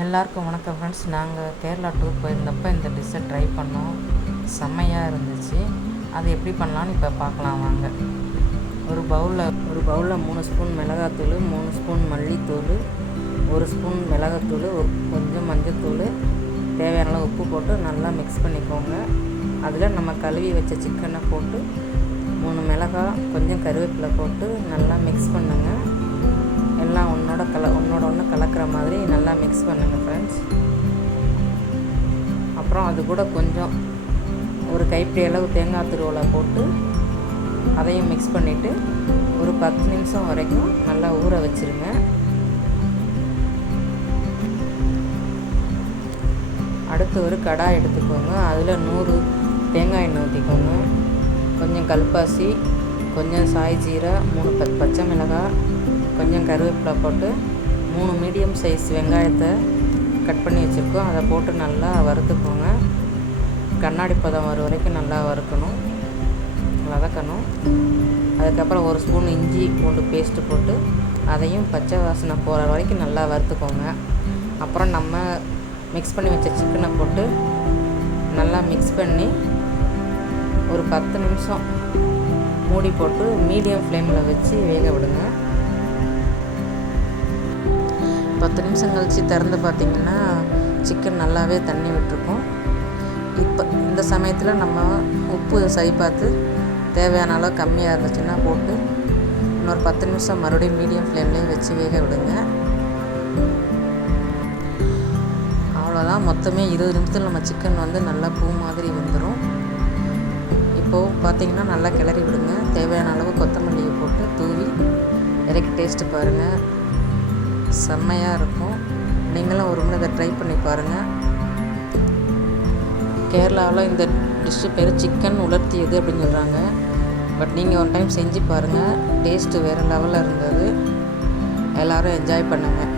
எல்லாருக்கும் வணக்கம் ஃப்ரெண்ட்ஸ். நாங்கள் கேரளா டூர் போயிருந்தப்போ இந்த டிஷ்ஷை ட்ரை பண்ணோம். செம்மையாக இருந்துச்சு. அது எப்படி பண்ணலான்னு இப்போ பார்க்கலாம் வாங்க. ஒரு பவுலில் 3 ஸ்பூன் மிளகாத்தூள், 3 ஸ்பூன் மல்லித்தூள், 1 ஸ்பூன் மிளகாத்தூள், கொஞ்சம் மஞ்சத்தூள், தேவையான அளவு உப்பு போட்டு நல்லா மிக்ஸ் பண்ணிக்கோங்க. அதில் நம்ம கழுவி வச்ச சிக்கனை போட்டு 3 மிளகாய், கொஞ்சம் கருவேப்பிலை போட்டு நல்லா மிக்ஸ் பண்ணுங்கள். எல்லாம் ஒன்றோட ஒன்று கலக்கிற மாதிரி நல்லா மிக்ஸ் பண்ணுங்கள் ஃப்ரெண்ட்ஸ். அப்புறம் அது கூட கொஞ்சம் ஒரு கைப்பிடி அளவு தேங்காய் துருவலை போட்டு அதையும் மிக்ஸ் பண்ணிவிட்டு ஒரு 10 நிமிஷம் வரைக்கும் நல்லா ஊற வச்சுருங்க. அடுத்து ஒரு கடாய் எடுத்துக்கோங்க. அதில் 100 தேங்காய் எண்ணெய் ஊற்றிக்கோங்க. கொஞ்சம் கல்பாசி, கொஞ்சம் சாய் ஜீரா, 3 பச்சை மிளகாய், கொஞ்சம் கருவேப்பிலை போட்டு 3 மீடியம் சைஸ் வெங்காயத்தை கட் பண்ணி வச்சுருக்கோம். அதை போட்டு நல்லா வறுத்துக்கோங்க. கண்ணாடி பதம் வர வரைக்கும் நல்லா வதக்கணும். அதுக்கப்புறம் 1 ஸ்பூன் இஞ்சி பூண்டு பேஸ்ட்டு போட்டு அதையும் பச்சை வாசனை போகிற வரைக்கும் நல்லா வறுத்துக்கோங்க. அப்புறம் நம்ம மிக்ஸ் பண்ணி வச்ச சிக்கனை போட்டு நல்லா மிக்ஸ் பண்ணி ஒரு 10 நிமிஷம் மூடி போட்டு மீடியம் ஃப்ளேமில் வச்சு வேக விடுங்க. 10 நிமிஷம் கழித்து திறந்து பார்த்திங்கன்னா சிக்கன் நல்லாவே தண்ணி விட்டுருக்கும். இப்போ இந்த சமயத்தில் நம்ம உப்பு சரி பார்த்து தேவையான அளவு கம்மியாக இருந்துச்சுன்னா போட்டு இன்னொரு 10 நிமிஷம் மறுபடியும் மீடியம் ஃப்ளேம்லேயே வச்சு வேக விடுங்க. அவ்வளோதான். மொத்தமே 20 நிமிஷத்தில் நம்ம சிக்கன் நல்லா பூ மாதிரி வந்துடும். இப்போது பார்த்திங்கன்னா நல்லா கிளறி விடுங்க. தேவையான அளவு கொத்தமல்லியை போட்டு தூவி இறக்கி டேஸ்ட்டு பாருங்கள். செம்மையாக இருக்கும். நீங்களும் ஒரு முறை இதை ட்ரை பண்ணி பாருங்கள். கேரளாவில் இந்த டிஷ்ஷு பேர் சிக்கன் உலர்த்தியது அப்படின்னு சொல்கிறாங்க. பட் நீங்கள் ஒரு டைம் செஞ்சு பாருங்கள். டேஸ்ட்டு வேறு லெவலில் இருந்தது. எல்லோரும் என்ஜாய் பண்ணுங்கள்.